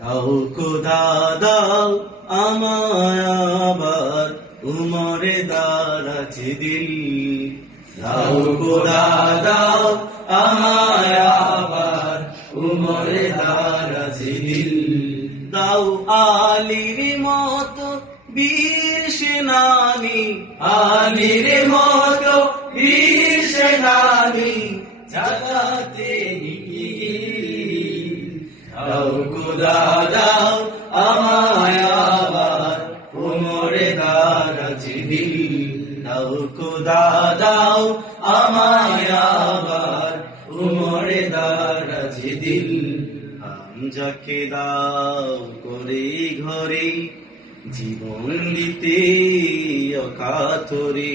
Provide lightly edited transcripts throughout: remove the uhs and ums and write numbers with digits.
দাও খোদা দাও আমায় আবার উমরে দারাজ দিল। দাও খোদা দাও আমায় আবার উমরে দারাজ দিল। দাও আলীর মতো বীর সেনানী, আলীর মতো বীর সেনানী জাগাতে দাও খোদা দাও আমায় আবার উমরে দারাজ দিল। দাও খোদা দাও আমায় আবার উমরে দারাজ দিল। হামজাকে দাও করে ঘরে জীবন দিতে অকাতরে।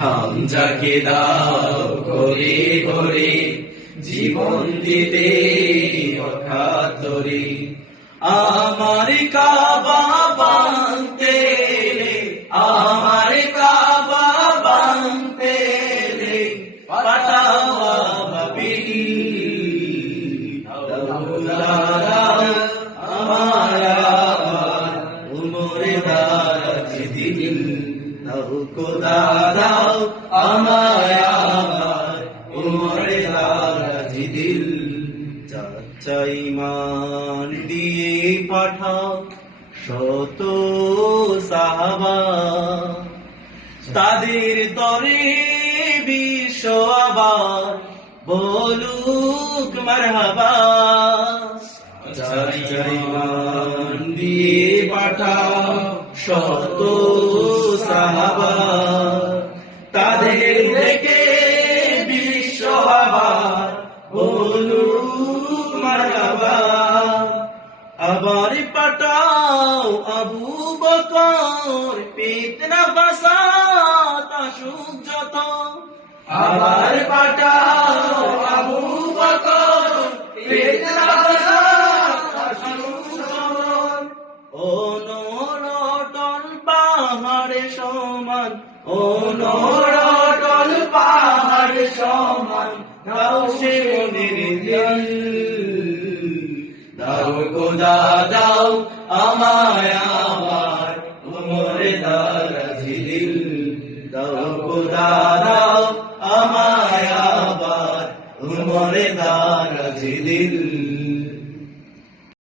হামজাকে দাও করে ঘরে জীবন দিতে অকাতরে। আমার কাবা বানতে আমার কাবা বানতে পাঠাওয়া ভাবি। আমার আবার উমরে দারাজ দিল। দাও খোদা দাও আমায় আবার উমরে দারাজ দিল। চাচা ঈমান দিয়ে পাঠাও শত সাহাবা, তাদের তরে বিশ্ব আবার বলুক মারহাবা। চাচা ঈমান দিয়ে পাঠাও শত সাহাবা, তাদের দেখে বিশ্ব আবার বলুক মারহাবা। আবার পাঠাও আবু বকর ফিতনা ফাসাদ আসুক যত। আবার পাঠাও আবু বকর ফিতনা ফাসাদ আসুক যত। অনড়টল পাহাড় সমান, অনড়টল পাহাড় সমান দাও সে মনের দিল। দাও খোদা দাও আমায় আবার